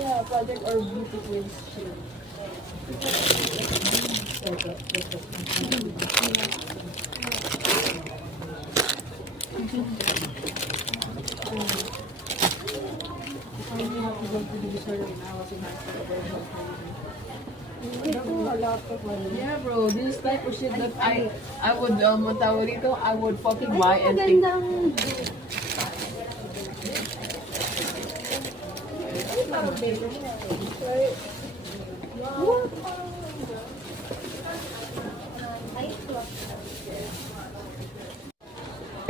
Yeah, project or beauty quiz shit. Yeah, bro, this type of shit that I would tawag dito, I would fucking buy and think.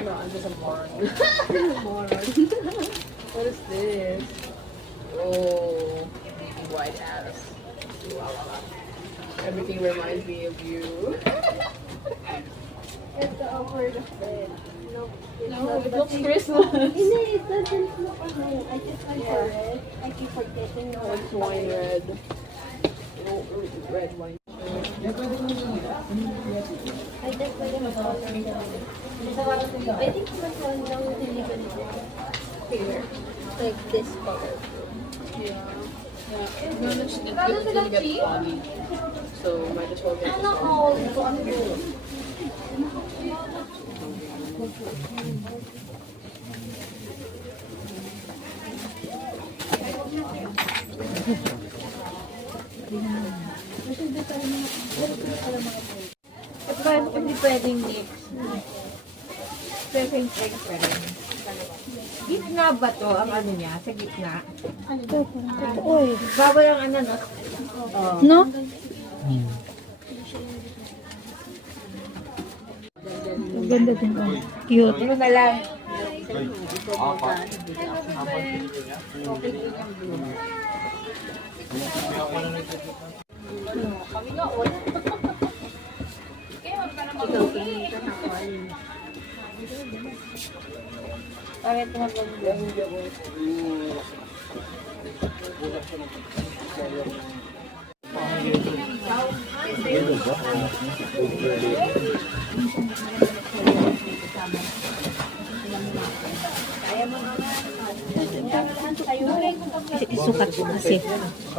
No, I'm just a moron. Moron. What is this? Oh, white ass. Wow. Everything reminds me of you. It's the over the bed. No, it looks Christmas. It doesn't look like I just went for it. I keep forgetting. Oh, it's wine red. Oh, red wine. I just pwede mag-order. I think mas lang hindi ko nito. Here. Like this color. Yeah. No, it's gonna get foggy. So might as well get this one. Paano kung hindi pwedeng mix? Pwedeng egg pa rin. Gitna ba to ang ano niya? Sa gitna? Uy. Bawal ang ano, no? Oh. No? Ang ganda din ko. Cute. Ano na lang? Bakit maganda? Isukat ko kasi.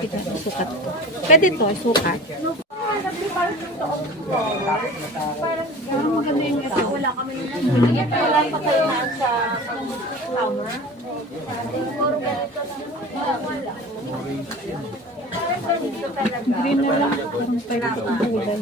Kita isukat ko. Pwede to, isukat. Parang maganda yung kasi wala kami nung wala pa kayo na sa summer. Siguro ganito lang. Wala. Parang ganito talaga. Green na lang. Parang pwede ko ang kulay.